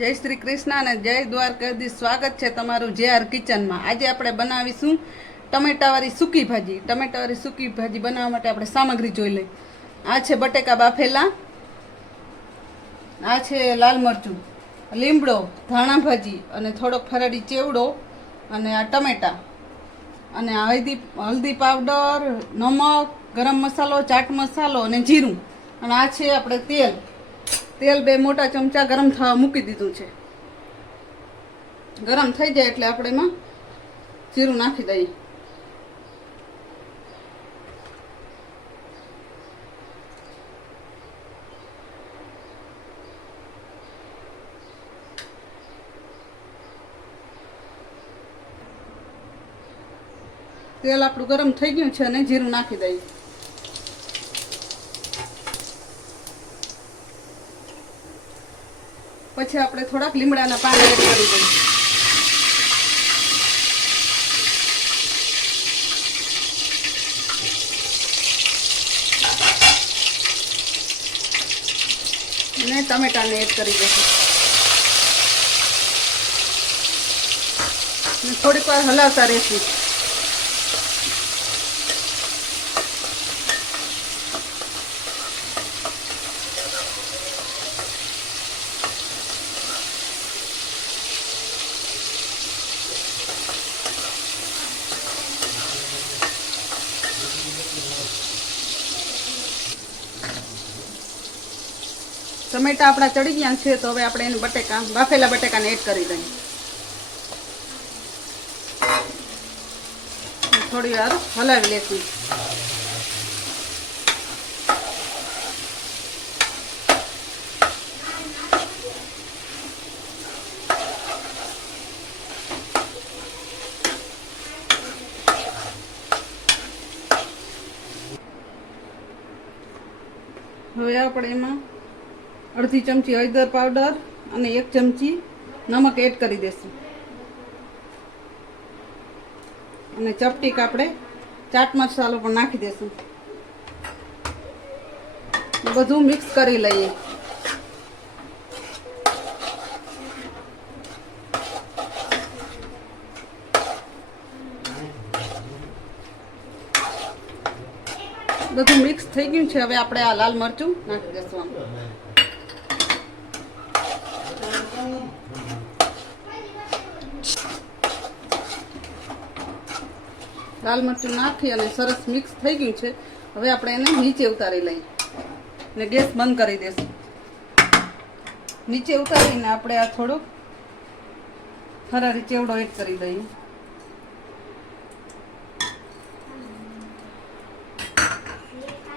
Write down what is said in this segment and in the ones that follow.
જય શ્રી કૃષ્ણ અને જય દ્વારકાધીશ. સ્વાગત છે તમારું JR કિચનમાં. આજે આપણે બનાવીશું ટમેટાવાળી સૂકી ભાજી. ટમેટાવાળી સૂકી ભાજી બનાવવા માટે આપણે સામગ્રી જોઈ લઈએ. આ છે બટેકા બાફેલા, આ છે લાલ મરચું, લીમડો, ધાણા ભાજી અને થોડોક ફરાળી ચેવડો અને આ ટમેટા અને હલ્દી પાવડર, નમક, ગરમ મસાલો, ચાટ મસાલો અને જીરું. અને આ છે આપણે તેલ 2 મોટા ચમચા ગરમ થવા મૂકી દીધું છે. ગરમ થઈ જાય એટલે આપણે એમાં જીરું નાખી દઈએ. તેલ આપણું ગરમ થઈ ગયું છે અને જીરું નાખી દઈએ. પછી આપણે થોડાક લીમડાના પાન એડ કરી દઈએ. અને ટમેટાને એડ કરી દઈશું. થોડીક વાર હલાવતા રહેશું. ટમેટા આપણા ચડી ગયા છે તો હવે આપણે એને બાફેલા બટેકાને એડ કરી દઈએ. થોડી વાર હલાવી લેશું. હવે આપણે એમાં અડધી ચમચી હળદર પાવડર અને 1 ચમચી નમક એડ કરી દઈશું. અને ચપટીક આપણે ચાટ મસાલો પણ નાખી દઈશું. બધું મિક્સ કરી લઈએ. બધું મિક્સ થઈ ગયું છે. હવે આપણે આ લાલ મરચું નાખી દઈશું. લાલ મરચું નાખી અને સરસ મિક્સ થઈ ગયું છે. હવે આપણે એને નીચે ઉતારી લઈએ અને ગેસ બંધ કરી દઈશું. નીચે ઉતારીને આપણે આ થોડોક ફરારી ચેવડો એડ કરી દઈએ.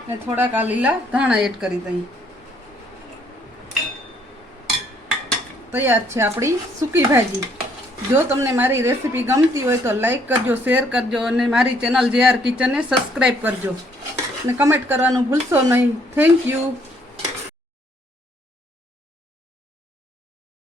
અને થોડાક આ લીલા ધાણા એડ કરી દઈએ. તૈયાર છે આપણી સૂકી ભાજી. જો તમને મારી રેસીપી ગમતી હોય તો લાઈક કરજો, શેર કરજો અને મારી ચેનલ JR કિચનને સબસ્ક્રાઈબ કરજો અને કમેન્ટ કરવાનું ભૂલશો નહીં. Thank you.